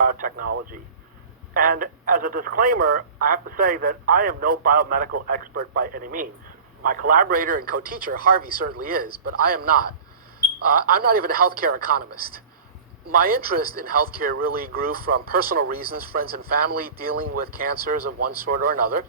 Biotechnology. And as a disclaimer, I have to say that I am no biomedical expert by any means. My collaborator and co-teacher, Harvey, certainly is, but I am not. I'm not even a healthcare economist. My interest in healthcare really grew from personal reasons, friends and family dealing with cancers of one sort or another.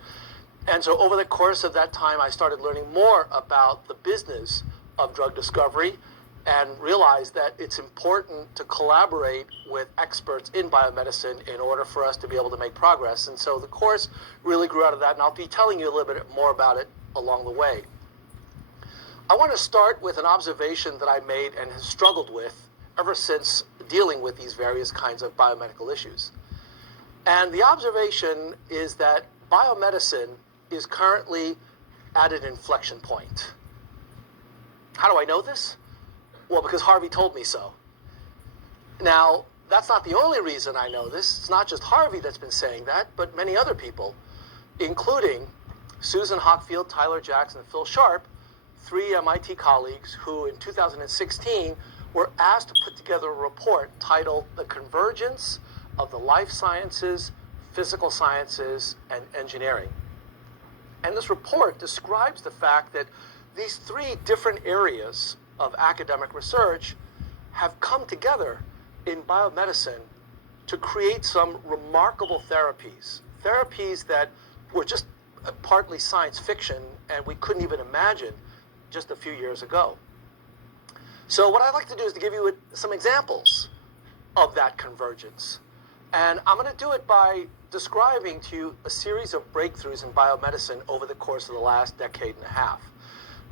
And so over the course of that time, I started learning more about the business of drug discovery and realized that it's important to collaborate with experts in biomedicine in order for us to be able to make progress. And so the course really grew out of that, and I'll be telling you a little bit more about it along the way. I want to start with an observation that I made and have struggled with ever since dealing with these various kinds of biomedical issues. And the observation is that biomedicine is currently at an inflection point. How do I know this? Well, because Harvey told me so. Now, that's not the only reason I know this. It's not just Harvey that's been saying that, but many other people, including Susan Hockfield, Tyler Jackson, and Phil Sharp, three MIT colleagues who in 2016 were asked to put together a report titled The Convergence of the Life Sciences, Physical Sciences, and Engineering. And this report describes the fact that these three different areas of academic research have come together in biomedicine to create some remarkable therapies that were just partly science fiction and we couldn't even imagine just a few years ago. So what I'd like to do is to give you some examples of that convergence. And I'm going to do it by describing to you a series of breakthroughs in biomedicine over the course of the last decade and a half.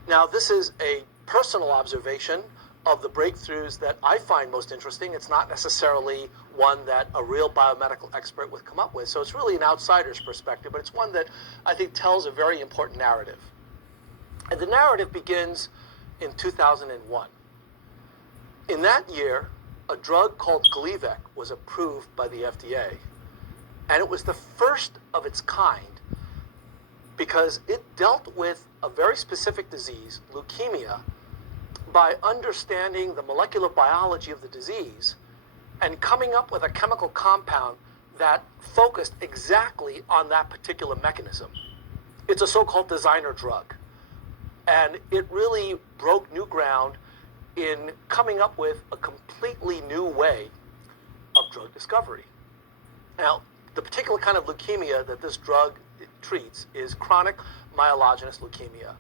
Now, this is a personal observation of the breakthroughs that I find most interesting. It's not necessarily one that a real biomedical expert would come up with. So it's really an outsider's perspective, but it's one that I think tells a very important narrative. And the narrative begins in 2001. In that year, a drug called Gleevec was approved by the FDA. And it was the first of its kind because it dealt with a very specific disease, leukemia, by understanding the molecular biology of the disease and coming up with a chemical compound that focused exactly on that particular mechanism. It's a so-called designer drug. And it really broke new ground in coming up with a completely new way of drug discovery. Now, the particular kind of leukemia that this drug treats is chronic myelogenous leukemia.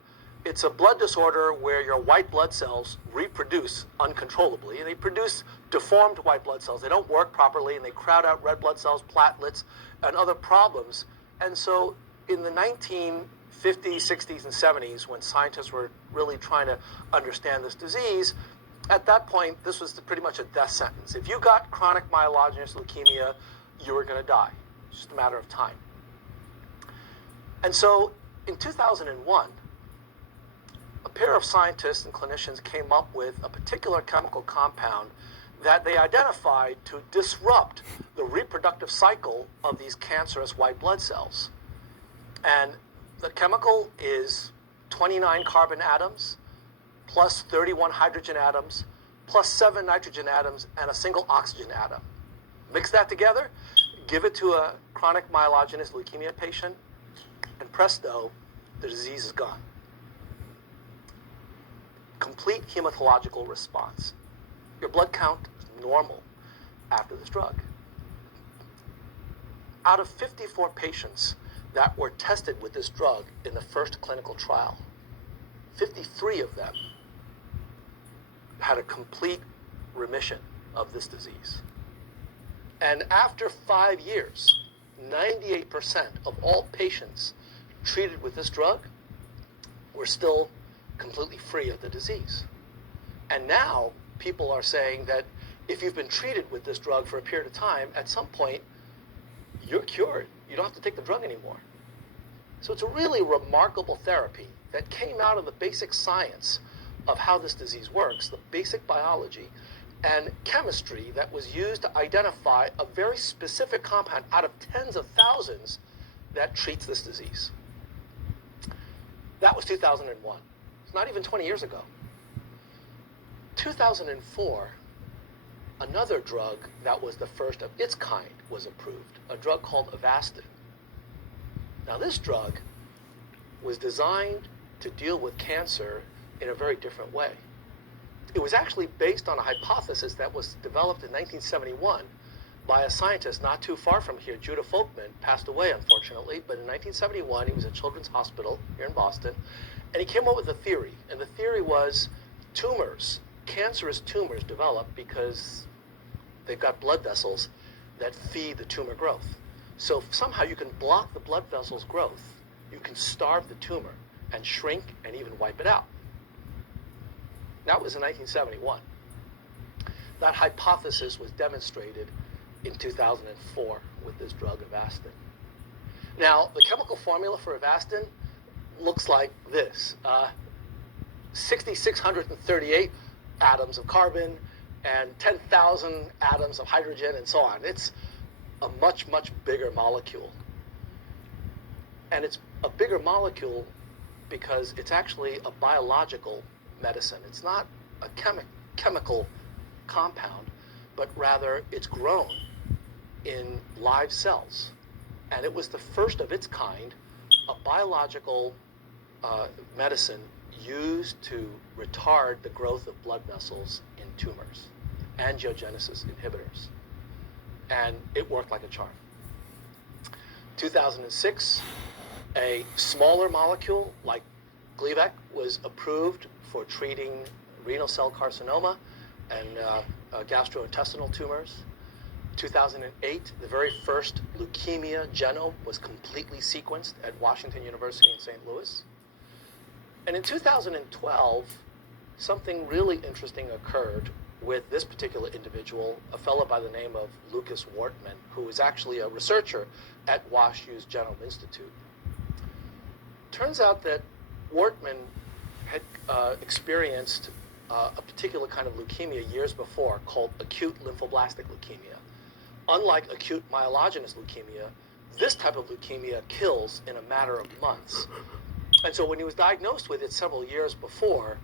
It's a blood disorder where your white blood cells reproduce uncontrollably, and they produce deformed white blood cells. They don't work properly, and they crowd out red blood cells, platelets, and other problems. And so in the 1950s, 60s, and 70s, when scientists were really trying to understand this disease, at that point, this was pretty much a death sentence. If you got chronic myelogenous leukemia, you were going to die. It's just a matter of time. And so in 2001, a pair of scientists and clinicians came up with a particular chemical compound that they identified to disrupt the reproductive cycle of these cancerous white blood cells. And the chemical is 29 carbon atoms, plus 31 hydrogen atoms, plus 7 nitrogen atoms, and a single oxygen atom. Mix that together, give it to a chronic myelogenous leukemia patient, and presto, the disease is gone. Complete hematological response. Your blood count is normal after this drug. Out of 54 patients that were tested with this drug in the first clinical trial, 53 of them had a complete remission of this disease. And after 5 years, 98% of all patients treated with this drug were still completely free of the disease. And now people are saying that if you've been treated with this drug for a period of time, at some point, you're cured. You don't have to take the drug anymore. So it's a really remarkable therapy that came out of the basic science of how this disease works, the basic biology and chemistry that was used to identify a very specific compound out of tens of thousands that treats this disease. That was 2001. It's not even 20 years ago. 2004, another drug that was the first of its kind was approved, a drug called Avastin. Now this drug was designed to deal with cancer in a very different way. It was actually based on a hypothesis that was developed in 1971 by a scientist not too far from here. Judah Folkman passed away, unfortunately, but in 1971 he was at Children's Hospital here in Boston, and he came up with a theory. And the theory was tumors, cancerous tumors, develop because they've got blood vessels that feed the tumor growth. So if somehow you can block the blood vessels' growth, you can starve the tumor and shrink and even wipe it out. That was in 1971. That hypothesis was demonstrated in 2004 with this drug Avastin. Now, the chemical formula for Avastin looks like this. 6,638 atoms of carbon and 10,000 atoms of hydrogen and so on. It's a much, much bigger molecule. And it's a bigger molecule because it's actually a biological medicine. It's not a chemical compound, but rather it's grown in live cells. And it was the first of its kind, a biological medicine used to retard the growth of blood vessels in tumors, angiogenesis inhibitors. And it worked like a charm. 2006, a smaller molecule like Gleevec was approved for treating renal cell carcinoma and gastrointestinal tumors. 2008, the very first leukemia genome was completely sequenced at Washington University in St. Louis. And in 2012, something really interesting occurred with this particular individual, a fellow by the name of Lucas Wortman, who was actually a researcher at WashU's Genome Institute. Turns out that Wortman had experienced a particular kind of leukemia years before called acute lymphoblastic leukemia. Unlike acute myelogenous leukemia, this type of leukemia kills in a matter of months. And so when he was diagnosed with it several years before,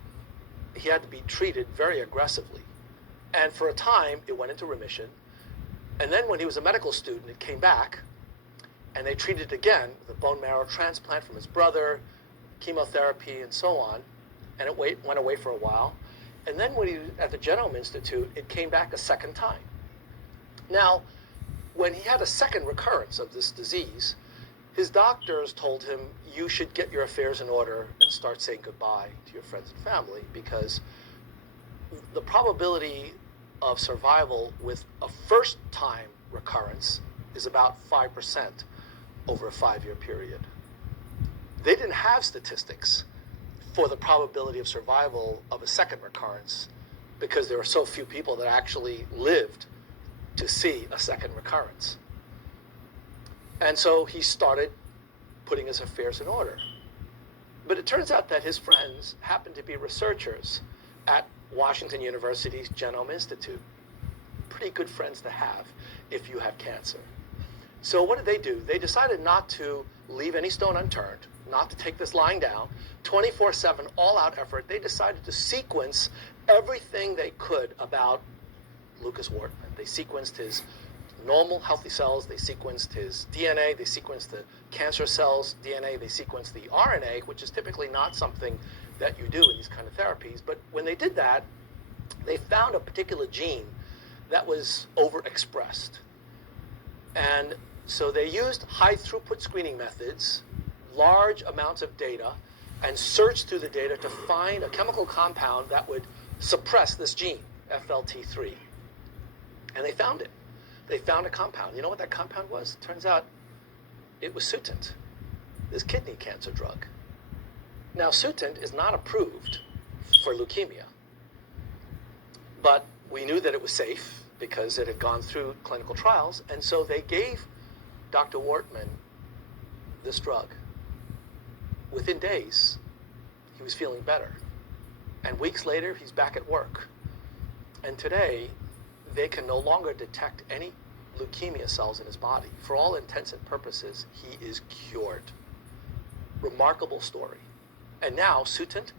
he had to be treated very aggressively. And for a time, it went into remission. And then when he was a medical student, it came back, and they treated it again with a bone marrow transplant from his brother, chemotherapy, and so on. And it went away for a while. And then when he was at the Genome Institute, it came back a second time. Now, when he had a second recurrence of this disease, his doctors told him, you should get your affairs in order and start saying goodbye to your friends and family, because the probability of survival with a first-time recurrence is about 5% over a 5-year period. They didn't have statistics for the probability of survival of a second recurrence because there were so few people that actually lived to see a second recurrence. And so he started putting his affairs in order. But it turns out that his friends happened to be researchers at Washington University's Genome Institute. Pretty good friends to have if you have cancer. So what did they do? They decided not to leave any stone unturned, not to take this lying down, 24/7 all-out effort. They decided to sequence everything they could about Lucas Wortman. They sequenced his normal healthy cells, they sequenced his DNA, they sequenced the cancer cells' DNA, they sequenced the RNA, which is typically not something that you do in these kind of therapies. But when they did that, they found a particular gene that was overexpressed. And so they used high throughput screening methods, large amounts of data, and searched through the data to find a chemical compound that would suppress this gene, FLT3. And they found it. They found a compound. You know what that compound was? Turns out it was Sutent, this kidney cancer drug. Now, Sutent is not approved for leukemia, but we knew that it was safe because it had gone through clinical trials, and so they gave Dr. Wortman this drug. Within days, he was feeling better. And weeks later, he's back at work. And today, they can no longer detect any leukemia cells in his body. For all intents and purposes, he is cured. Remarkable story. And now, Sutent,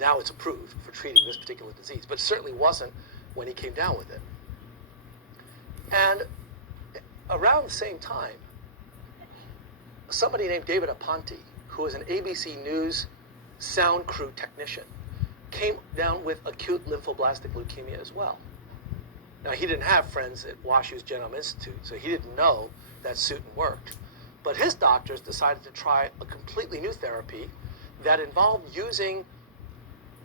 now it's approved for treating this particular disease, but it certainly wasn't when he came down with it. And around the same time, somebody named David Aponte, who was an ABC News sound crew technician, came down with acute lymphoblastic leukemia as well. Now, he didn't have friends at WashU's Genome Institute, so he didn't know that Suitin worked. But his doctors decided to try a completely new therapy that involved using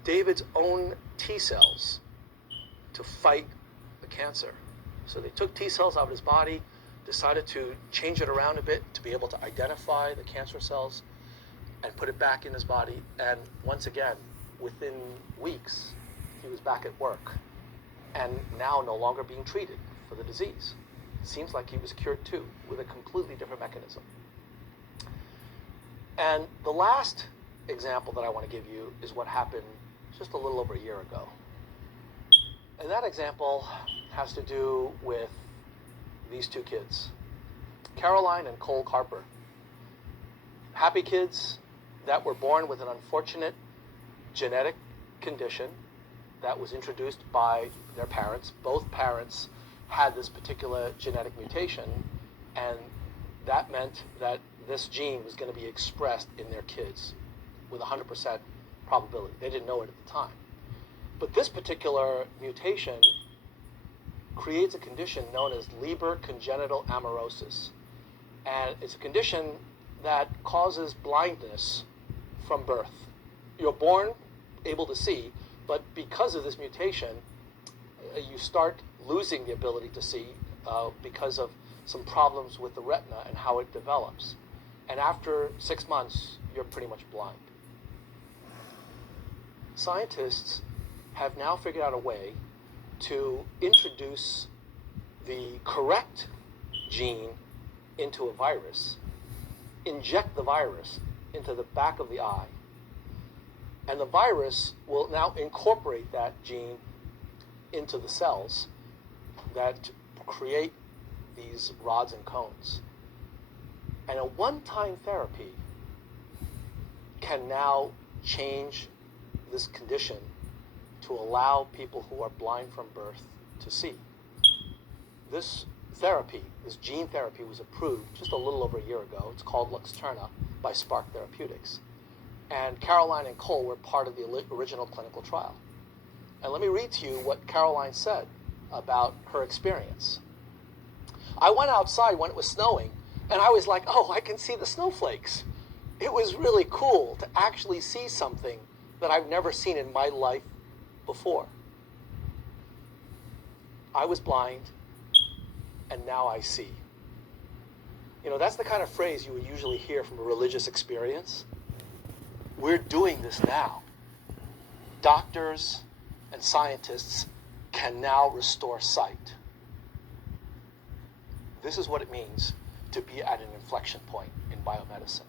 David's own T cells to fight the cancer. So they took T cells out of his body, decided to change it around a bit to be able to identify the cancer cells and put it back in his body. And once again, within weeks, he was back at work and now no longer being treated for the disease. It seems like he was cured too, with a completely different mechanism. And the last example that I want to give you is what happened just a little over a year ago. And that example has to do with these two kids, Caroline and Cole Carper. Happy kids that were born with an unfortunate genetic condition that was introduced by their parents. Both parents had this particular genetic mutation, and that meant that this gene was going to be expressed in their kids with 100% probability. They didn't know it at the time. But this particular mutation creates a condition known as Leber congenital amaurosis. And it's a condition that causes blindness from birth. You're born able to see, but because of this mutation, you start losing the ability to see because of some problems with the retina and how it develops. And after 6 months, you're pretty much blind. Scientists have now figured out a way to introduce the correct gene into a virus, inject the virus into the back of the eye, and the virus will now incorporate that gene into the cells that create these rods and cones. And a one-time therapy can now change this condition to allow people who are blind from birth to see. This therapy, this gene therapy, was approved just a little over a year ago. It's called Luxturna by Spark Therapeutics. And Caroline and Cole were part of the original clinical trial. And let me read to you what Caroline said about her experience. I went outside when it was snowing, and I was like, oh, I can see the snowflakes. It was really cool to actually see something that I've never seen in my life before. I was blind, and now I see. You know, that's the kind of phrase you would usually hear from a religious experience. We're doing this now. Doctors and scientists can now restore sight. This is what it means to be at an inflection point in biomedicine.